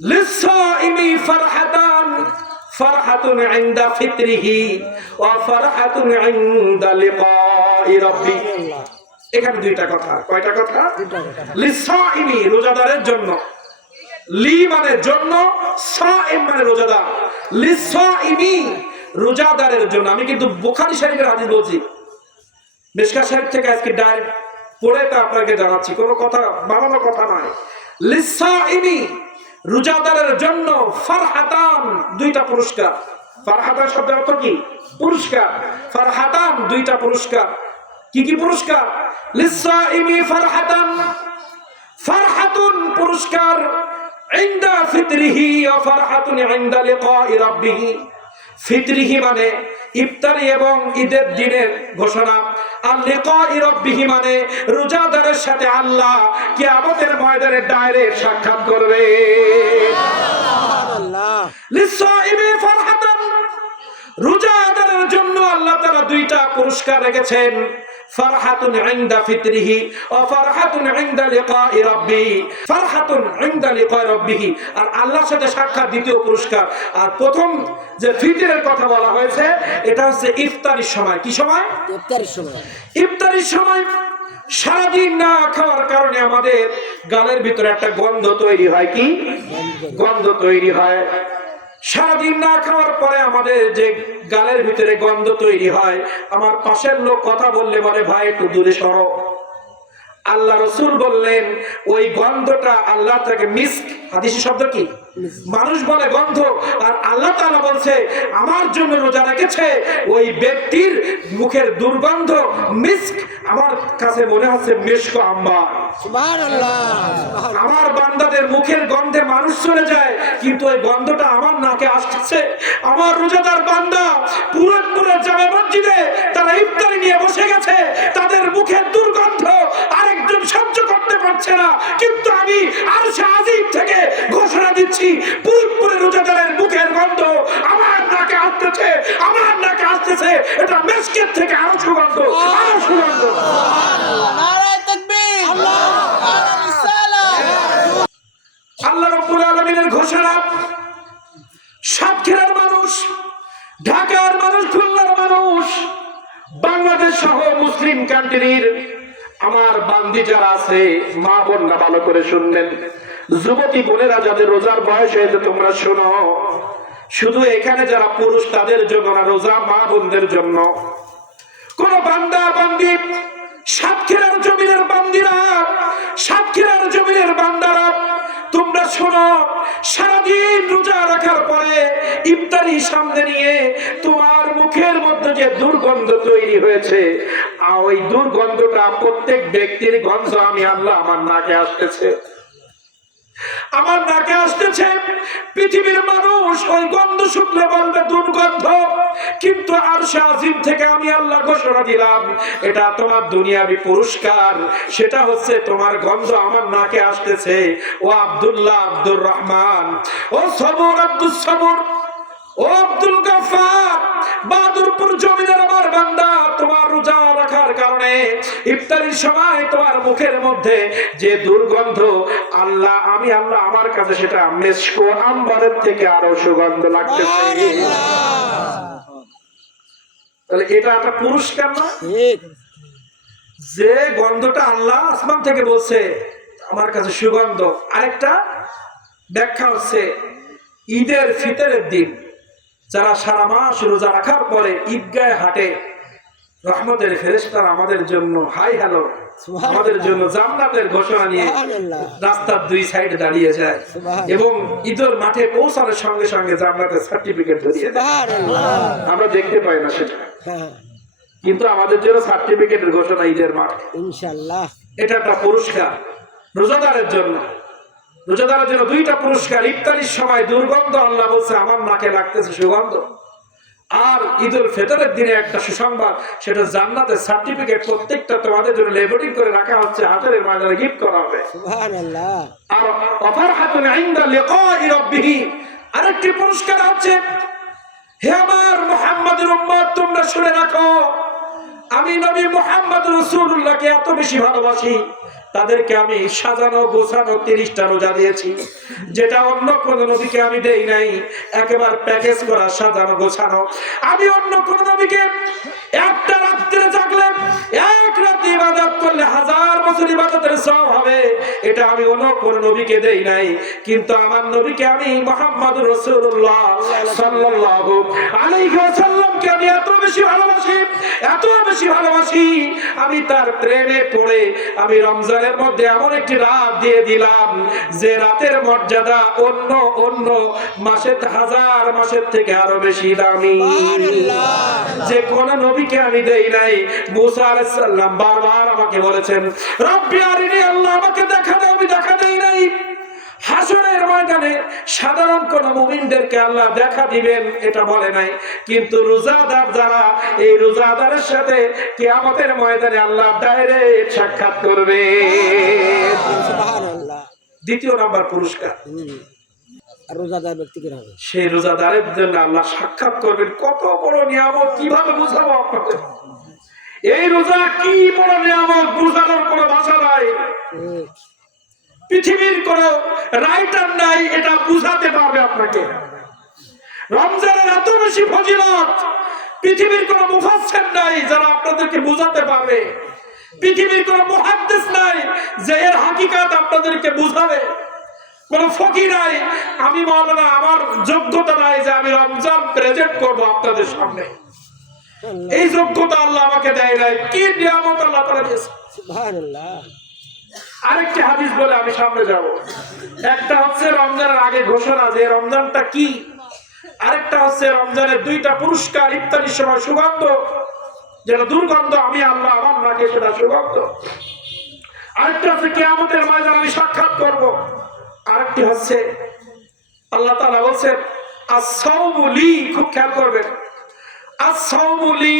লিসাইমি ফারহাতান, ফারহাতুন ইনদা ফিতরিহি ওয়া ফারহাতুন ইনদা লিকাই রাব্বি। এখানে দুইটা কথা। কয়টা কথা? লিসাইমি রোজাদারের জন্য, লি মানে জন্য, সাইম মানে রোজাদার। লিসাইমি রোজাদারের জন্য। আমি কিন্তু বুখারী শরীফের হাদিস বলছি, মিশকাত শরীফ থেকে আজকে ডাইরেক্ট পড়ে তা আপনাকে জানাচ্ছি, কোনো কথা বানানো কথা নয়। লিসাইমি রোজাদারের জন্য ফারহাতান দুইটা পুরস্কার। ফারহাতান শব্দের অর্থ কি? পুরস্কার। ফারহাতান দুইটা পুরস্কার। কি কি পুরস্কার? লিসাইমি ফারহাতান, ফারহাতুন পুরস্কার, ইনদা ফিতরিহি ওয়া ফারহাতুন ইনদা লিকাই রাব্বিহি। ফিতরিহি মানে ইফতারি এবং ঈদের দিনের ঘোষণা, আর লিকাই রাব্বিহি মানে রোজাদারের সাথে আল্লাহ কিয়ামতের ময়দানে ডাইরেক্ট সাক্ষাৎ করবে। সুবহানাল্লাহ। লিসাইমি ফারহাতান, রোজাদারের জন্য আল্লাহ তাআলা দুইটা পুরস্কার রেখেছেন, ফারহাতুন ইনদা ফিতরিহি ওয়া ফারহাতুন ইনদা লিকাই রাব্বি। ফারহাতুন ইনদা লিকাই রাব্বিহি, আর আল্লাহর সাথে সাক্ষাৎ দ্বিতীয় পুরস্কার। আর প্রথম যে ফিতরের কথা বলা হয়েছে এটা হচ্ছে ইফতারির সময়। কি সময়? ইফতারির সময়। ইফতারির সময় সারাদিন না খাওয়ার কারণে আমাদের গালের ভিতরে একটা গন্ধ তৈরি হয়। কি গন্ধ তৈরি হয়? সারাদিন না খাওয়ার পরে আমাদের যে গালের ভিতরে গন্ধ তৈরি হয়, আমার পাশের লোক কথা বললে বলে ভাই একটু দূরে সরো। আল্লাহ রাসূল বললেন ওই গন্ধটা আল্লাহ থেকে মিস্ক, হাদিসি শব্দ কি? মানুষ বলে গন্ধ, আর আল্লাহ তাআলা বলছে আমার জন্য রোজা রেখেছে ওই ব্যক্তির মুখের দুর্গন্ধ মিস্ক, আমার কাছে মনে হচ্ছে মিস্ক আম্বার। সুবহানাল্লাহ। আমার বান্দাদের মুখের গন্ধে মানুষ চলে যায়, কিন্তু ওই গন্ধটা আমার নাকে আসছে। আমার রোজাদার বান্দা পুরো জামে মসজিদে তারা ইফতারি নিয়ে বসে গেছে, তাদের মুখের দুর্গন্ধ আরেকজন সহ্য করতে পারছে না, কিন্তু আমি আরশে আজিম থেকে ঘোষণা দিচ্ছি পুরো রোজাদারের মুখের গন্ধ আমার নাকে আসতেছে, আমার নাকে আসতেছে। এটা মিস্কের থেকে আরো সুগন্ধ, আরো সুগন্ধ। সুবহানাল্লাহ। নারায়ে তাকবীর। আল্লাহু আকবার। রিসালাহ। আল্লাহ রাব্বুল আলামিনের ঘোষণা, সাতক্ষীরার মানুষ, ঢাকার মানুষ, খুলনার মানুষ, বাংলাদেশ সহ মুসলিম কান্ট্রির আমার বান্দি যারা আছে, মা বোনরা ভালো করে শুনবেন, যুবতী বোনেরা যাদের রোজার বয়স হয়েছে তোমরা শোনো। শুধু এখানে যারা পুরুষ তাদের জন্য না, রোজা মা বোনদের জন্য। কোন বান্দা বান্দি, সাতক্ষীরার জমিনের বান্দিরা, সাতক্ষীরার জমিনের বান্দারা, তোমরা শোনো, সারাদিন রোজা রাখার পরে ইফতারি সামনে নিয়ে তোমার মুখের মধ্যে যে দুর্গন্ধ তৈরি হয়েছে, ওই দুর্গন্ধটা প্রত্যেক ব্যক্তির গন্ধ আমি আল্লাহ আমার নাকে আসতেছে, আমার নাকে আসতেছে। পৃথিবীর মানুষ ওই গন্ধ শুকলে বলবে দুর্গন্ধ, কিন্তু আরশে আজিম থেকে আমি আল্লাহ ঘোষণা দিলাম এটা তোমার দুনিয়াবি পুরস্কার, সেটা হচ্ছে তোমার গন্ধ আমার নাকে আসতেছে। ও আব্দুল্লাহ, আব্দুর রহমান, ও সবুর, আব্দুল সবুর, ও আব্দুল গফফার, বাদুরপুর জমিদার আমার বান্দা, তোমার রোজা রাখার কারণে ইফতারির সময় তোমার মুখের মধ্যে যে দুর্গন্ধ আল্লাহ আমি আল্লাহ আমার কাছে সেটা মিস্ক আম্বারের থেকে আরো সুগন্ধ লাগতেছে। তাহলে এটা একটা পুরস্কার না? যে গন্ধটা আল্লাহ আসমান থেকে বলছে আমার কাছে সুগন্ধ। আরেকটা ব্যাখ্যা হচ্ছে ঈদের ফিতরের দিন যারা সারা মাস রোজা রাখার পরে ঈদগাহে হাঁটে, রহমতের ফেরেশতারা আমাদের জন্য হাই হ্যালো, আমাদের জন্য জান্নাতের ঘোষণা নিয়ে রাস্তার দুই সাইডে দাঁড়িয়ে যায় এবং ঈদের মাঠে পৌঁছানোর সঙ্গে সঙ্গে জান্নাতের সার্টিফিকেট ধরিয়ে দেয়। আমরা দেখতে পাই না সেটা, কিন্তু আমাদের জন্য সার্টিফিকেটের ঘোষণা ঈদের মাঠ। ইনশাআল্লাহ এটা একটা পুরস্কার রোজাদারের জন্য। রোজাদারের জন্য দুইটা পুরস্কার। ইফতারির সময় দুর্গন্ধ আল্লাহ বলছে আমার নাকে লাগতেছে সুগন্ধ, আর ঈদুল ফিতরের দিনে একটা সুসংবাদ, সেটা জান্নাতের সার্টিফিকেট প্রত্যেকটা তোমাদের জন্য লেবেলিং করে রাখা হচ্ছে, হাতের মাঝে গিফট করা হবে। সুবহানাল্লাহ। আর ফারহাতুন ইনদা লিকাই রাব্বিহি, আরেকটি পুরস্কার হচ্ছে, হে আমার মুহাম্মাদের উম্মত তোমরা শুনে রাখো, আমি নবী মুহাম্মদ রাসূলুল্লাহকে এত বেশি ভালোবাসি, তাদেরকে আমি সাজানো গোছানো 30টা রোজা দিয়েছি, যেটা অন্য কোন নবীকে আমি দেই নাই। একেবারে প্যাকেজ করা সাজানো গোছানো। আমি অন্য কোন নবীকে একটা রাত্রে জাগলে এক রাত ইবাদত করলে 1000 বছর ইবাদতের সওয়াব হবে, এটা আমি অন্য কোন নবীকে দেই নাই। কিন্তু আমার নবীকে আমি মুহাম্মদুর রাসূলুল্লাহ সাল্লাল্লাহু আলাইহি ওয়াসাল্লামকে আমি এত বেশি ভালোবাসি, এত বেশি ভালোবাসি, আমি তার প্রেমে পড়ে আমি রমজানের মধ্যে এমন একটি রাত দিয়ে দিলাম যে রাতের মর্যাদা অন্য অন্য মাসের 1000 মাসের থেকে আরো বেশি দামি, যে কোন নবীকে আমি দেই নাই। মুসা আলাইহিস সালাম বারবার আমাকে বলেছেন, রব্বি আরিনি, আল্লাহ আমাকে দেখা দাও, আমি দেখা দেই নাই। হাসরের ময়দানে সাধারণ কোন মুমিনদেরকে আল্লাহ দেখা দিবেন এটা বলে নাই, কিন্তু রোজাদার যারা, এই রোজাদারের সাথে কিয়ামতের ময়দানে আল্লাহ ডাইরেক্ট সাক্ষাৎ করবে। সুবহানাল্লাহ। দ্বিতীয় নাম্বার পুরস্কার রোজাদার ব্যক্তি কি হবে? সেই রোজাদারের জন্য আল্লাহ সাক্ষাৎ করবেন। কত বড় নিয়ামত, কিভাবে বুঝাবো আপনাদের? এই রোজা কি বড় নিয়ামত, বুঝানোর কোনো ভাষা নাই। পৃথিবীর কোন রাইটার নাই এটা বুঝাতে পারবে আপনাকে। রমজানের এত বেশি ফজিলত পৃথিবীর কোন মুফাসসির নাই যারা আপনাদেরকে বুঝাতে পারবে। পৃথিবীর কোন মুহাদ্দিস নাই যে এর হাকিকাত আপনাদেরকে বুঝাবে। কোন ফকিহ নাই, আমি মাওলানা, আমার যোগ্যতা নাই যে আমি রমজান প্রেজেন্ট করব আপনাদের সামনে। এই যোগ্যতা আল্লাহ আমাকে দেয় নাই। কি নিয়ামত আল্লাহ তাআলা দিয়েছে। সুবহানাল্লাহ। আরেকটি হাদিস বলে আমি সামনে যাব। একটা হচ্ছে রমজানের আগে ঘোষণা যে রমজানটা কি, আরেকটা হচ্ছে রমজানের 2টা পুরস্কার, ইফতারির সময় সুগন্ধ, যেটা দুর্গন্ধ আমি আল্লাহ আমার নাকে সেটা সুগন্ধ। আরেকটা হচ্ছে কিয়ামতের ময়দানে আমি সাক্ষাৎ করব। আরেকটি হচ্ছে আল্লাহ তাআলা বলেন আস-সাওমু লি, খুব খেয়াল করবেন, আস-সাওমু লি,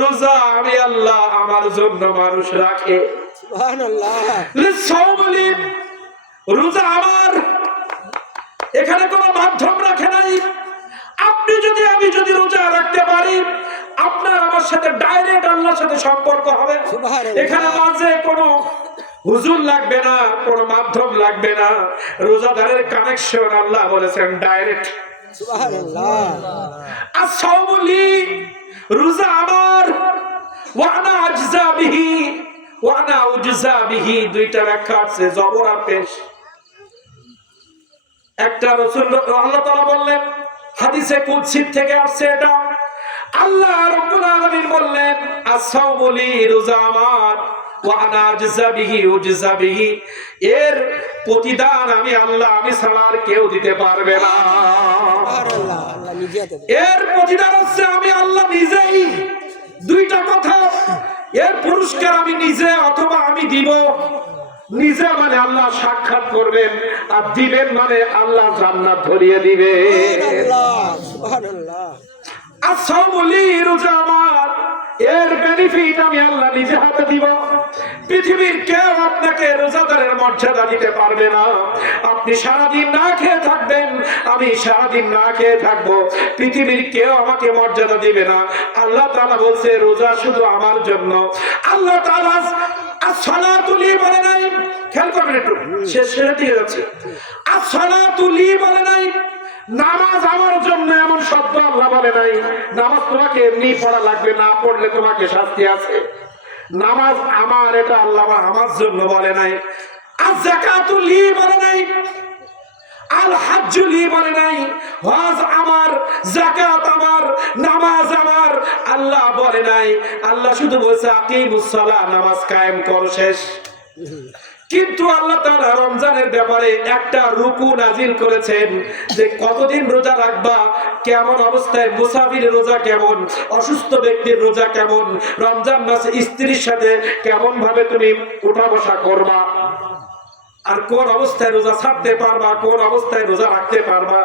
রোজা আমি আল্লাহ আমার জন্য মানুষ রাখে। সুবহানাল্লাহ। লিস-সাওমু লি, রোজা আমার, এখানে কোনো মাধ্যম রাখে নাই। আপনি যদি, আমি যদি রোজা রাখতে পারি, আপনার আমার সাথে ডাইরেক্ট আল্লাহর সাথে সম্পর্ক হবে। এখানে মাঝে কোনো হুজুর লাগবে না, কোনো মাধ্যম লাগবে না। রোজাদারের কানেকশন আল্লাহ বলেছেন ডাইরেক্ট। সুবহানাল্লাহ। আস-সাওমু লি, রোজা আমার, ওয়া আনা আজজা বিহি ওয়া আনা উজজা বিহি। 2টা ব্যাখ্যা আছে, জবর আর পেশ। একটা রাসূল আল্লাহ তাআলা বললেন, হাদিসে কুদসি থেকে আসছে এটা, আল্লাহ রাব্বুল আলামিন বললেন আস-সাওমু লি, রোজা আমার, ওয়া আনা আজজা বিহি উজজা বিহি, এর প্রতিদান আমি আল্লাহ, আমি ছাড়া আর কেউ দিতে পারবে না। সুবহানাল্লাহ। আল্লাহ নিজে দেবে। এর প্রতিদান হচ্ছে আমি আল্লাহ নিজেই। 2টা কথা, এর পুরস্কার আমি নিজে অথবা আমি দিব। নিজে মানে আল্লাহ সাক্ষাৎ করবেন, আর দিবেন মানে আল্লাহ জান্নাত ধরিয়ে দিবে। সুবহানাল্লাহ। আস-সাওমু লি, রোজা আমার, এর বেনিফিট আমি আল্লাহ নিজে হাতে দিব। পৃথিবীর কেউ আপনাকে রোজাদারের মর্যাদা দিতে পারবে না। আপনি সারাদিন না খেয়ে থাকবেন, আমি সারাদিন না খেয়ে থাকবো, পৃথিবীর কেউ আমাকে মর্যাদা দিবে না। আল্লাহ তাআলা বলছে রোজা শুধু আমার জন্য। আল্লাহ তাআলা as-salatu li বলে নাই, খেয়াল করবেন একটু, শেষে দিয়ে যাচ্ছে। as-salatu li বলে নাই, নামাজ আমার জন্য এমন শব্দ আল্লাহ বলে নাই। নামাজ তোমাকে এমনি পড়া লাগবে, না পড়লে তোমাকে শাস্তি আছে। নামাজ আমার, এটা আল্লাহ আমার জন্য বলে নাই। আয-যাকাতু লি বলে নাই, আল-হাজ্জু লি বলে নাই। হজ আমার, যাকাত আমার, নামাজ আমার, আল্লাহ বলে নাই। আল্লাহ শুধু বলছে আকিমুস সালাহ, নামাজ কায়েম করো, শেষ। কিন্তু আল্লাহ তাআলা রমজানের ব্যাপারে একটা রুকু নাজিল করেছেন যে কতদিন রোজা রাখবা, কেমন অবস্থায়, মুসাফিরের রোজা কেমন, অসুস্থ ব্যক্তির রোজা কেমন, রমজান মাসে স্ত্রীর সাথে কেমন ভাবে তুমি উঠা বসা করবা, আর কোন অবস্থায় রোজা ছাড়তে পারবা, কোন অবস্থায় রোজা রাখতে পারবা,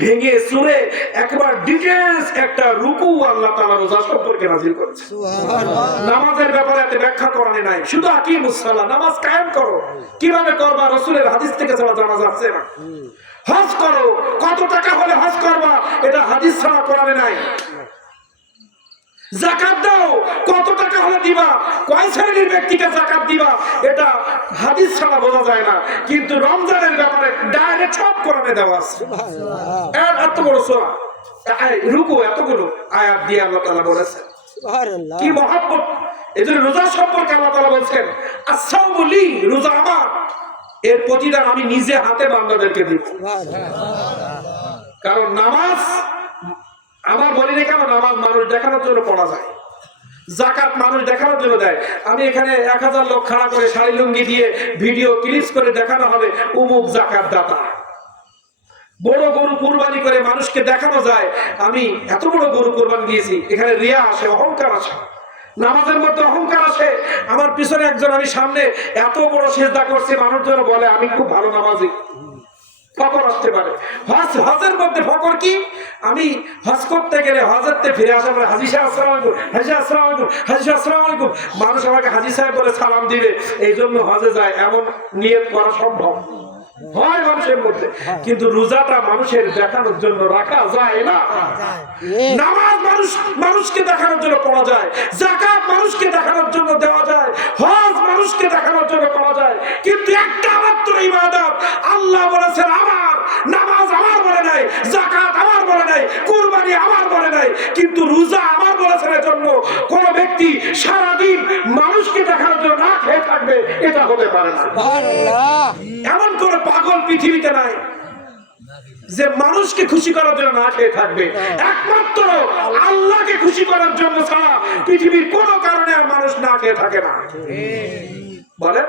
ভেঙে চুরে একবার ডিটেইলস একটা রুকু আল্লাহ তাআলা রোজা সম্পর্কে নাযিল করেছে। সুবহানাল্লাহ। নামাজের ব্যাপারে এত ব্যাখ্যা করানো নাই, শুধু আকিমুস সালাহ, নামাজ কায়েম করো। কিভাবে করবা রাসূলের হাদিস থেকে ছাড়া জানা যাচ্ছে না। হজ করো, কত টাকা হলে হজ করবা, এটা হাদিস ছাড়া কোরআনে নাই। যাকাত দাও, কত টাকা হলে দিবা, কয় শ্রেণীর ব্যক্তিকে যাকাত দিবা, এটা হাদিস ছাড়া বোঝা যায় না। কিন্তু রমজানের ব্যাপারে ডাইরেক্ট সব কোরআনে দেওয়া আছে। এত বড় সূরা, রুকু এতগুলো আয়াত দিয়ে আল্লাহ তাআলা বলেছেন। সুবহানাল্লাহ। কি মহব্বত! এজন্য রোজা সম্পর্কে আল্লাহ তাআলা বলেন, আস-সাওমু লি, রোজা আমার, এর প্রতিদান আমি নিজে হাতে বান্দাদেরকে দিব। কারণ নামাজ আমার বলি না কেন, নামাজ মানুষ দেখানোর জন্য পড়া যায়, যাকাত মানুষ দেখানোর জন্য দেয়। আমি এখানে 1000 লোক খাড়া করে শাড়ি লুঙ্গি দিয়ে ভিডিও ক্লিপস করে দেখানো হবে উমুক যাকাত দাতা। বড় গরু কুরবানি করে মানুষকে দেখানো যায় আমি এত বড় গরু কুরবানি দিয়েছি। এখানে রিয়া আসে, অহংকার আসে, নামাজের মধ্যে অহংকার আসে। আমার পিছনে একজন, আমি সামনে এত বড় সিজদা করছি, মানুষ যেন বলে আমি খুব ভালো নামাজি। ফকর আসতে পারে। হজের মধ্যে ফকর কি? আমি হজ করতে গেলে হজরতে ফিরে আসার পরে হাজী সাহেব আসসালামু আলাইকুম, হাজী আসসালামু আলাইকুম, হাজী সাহেব আসসালামু আলাইকুম, মানুষ আমাকে হাজী সাহেব বলে সালাম দিবে, এই জন্য হজে যায়, এমন নিয়ত করা সম্ভব হয় মানুষের মধ্যে। কিন্তু রোজাটা মানুষের দেখানোর জন্য রাখা যায় না। নামাজ মানুষকে দেখানোর জন্য পড়া যায়, যাকাত মানুষকে দেখানোর জন্য দেওয়া যায়, হজ মানুষকে দেখানোর জন্য করা যায়। কিন্তু একটা মাত্র ইবাদত আল্লাহ বলেছেন আমার, নামাজ আমার বলে নাই, যাকাত আমার বলে নাই, কুরবানি আমার বলে নাই, কিন্তু রোজা আমার বলেছেন। এজন্য কোন ব্যক্তি সারাদিন মানুষকে দেখানোর জন্য না খেয়ে থাকবে, এটা হতে পারে না। এমন কোন পাগল পৃথিবীতে নাই যে মানুষকে খুশি করার জন্য না খেয়ে থাকবে। একমাত্র আল্লাহকে খুশি করার জন্য ছাড়া পৃথিবীর কোন কারণে আর মানুষ না খেয়ে থাকে না। বলেন,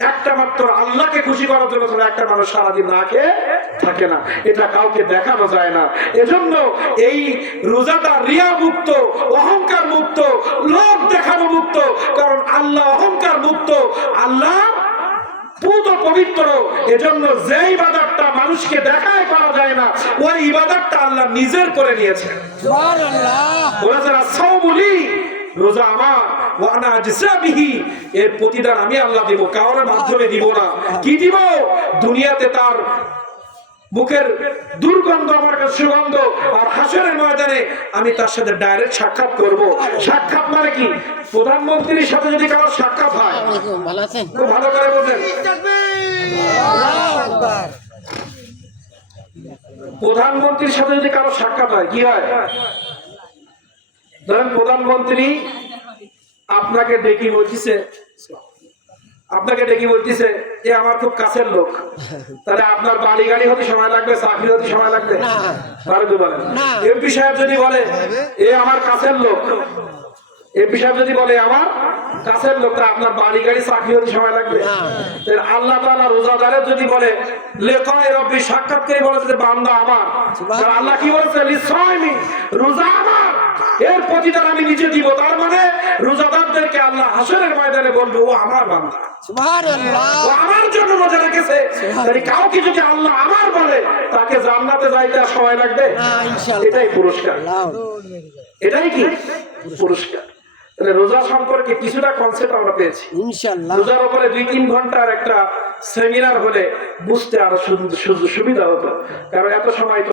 একটা মাত্র আল্লাহকে খুশি করার জন্য ছাড়া একটা মানুষ সারাদিন না খেয়ে থাকে না। এটা কাউকে দেখানো যায় না। এজন্য এই রোজাটা রিয়া মুক্ত, অহংকার মুক্ত, লোক দেখানো মুক্ত। কারণ আল্লাহ অহংকার মুক্ত, আল্লাহ পুত পবিত্র। এজন্য যে ইবাদতটা মানুষকে দেখায় করা যায় না, ওই ইবাদতটা আল্লাহ নিজের করে নিয়েছেন। সুবহানাল্লাহ। বলেছেন আস-সাওমু লি, রোজা আমার, ওয়া আনা আজজা বিহি, এর প্রতিদান আমি আল্লাহ দিব, কারোর মাধ্যমে দিব না। কি দিব? দুনিয়াতে তার মুখের দুর্গন্ধ আমার কাছে সুগন্ধ, আর হাসরের ময়দানে আমি তার সাথে ডাইরেক্ট সাক্ষাৎ করব। সাক্ষাৎ মানে কি? প্রধানমন্ত্রীর সাথে যদি কারো সাক্ষাৎ হয়, ভালো আছেন, খুব ভালো করে বলেন, প্রধানমন্ত্রীর সাথে যদি কারো সাক্ষাৎ হয়, কি হয়? ধরেন প্রধানমন্ত্রী আপনাকে ডেকে বলতেছে এ আমার খুব কাছের লোক, তাহলে আপনার বাড়ি গাড়ি হতে সময় লাগবে, চাকরি হতে সময় লাগবে? এমপি সাহেব যদি বলে এ আমার কাছের লোক, এমপি সাহেব যদি বলে আমার কাছের লোক, আপনার বাড়ি গাড়ি চাকরি হতে সময় লাগবে? আল্লাহ তাআলা রোজাদারের যদি বলে লিকায়ে রব্বি, সাক্ষাৎ করে বলে যে বান্দা আমার, আল্লাহ কি বলছে? লিসাইমি, রোজা আমার, এর প্রতিদান আমি নিজে দিব। তার মানে রোজাদারদেরকে আল্লাহ হাসরের ময়দানে বলবে ও আমার বান্দা, সুবহানাল্লাহ, ও আমার জন্য রোজা রেখেছে। তাই কাউকে যদি আল্লাহ আমার বলে, তাকে জান্নাতে যাইতে আর সময় লাগবে না, ইনশাআল্লাহ। এটাই পুরস্কার, এটাই কি পুরস্কার। রোজা সম্পর্কে কিছুটা কনসেপ্ট আমরা পেয়েছি ইনশাআল্লাহ। রোজার উপরে 2-3 ঘন্টার একটা সেমিনার হলে বুঝতে আরো সুবিধা হতো, কারণ এত সময়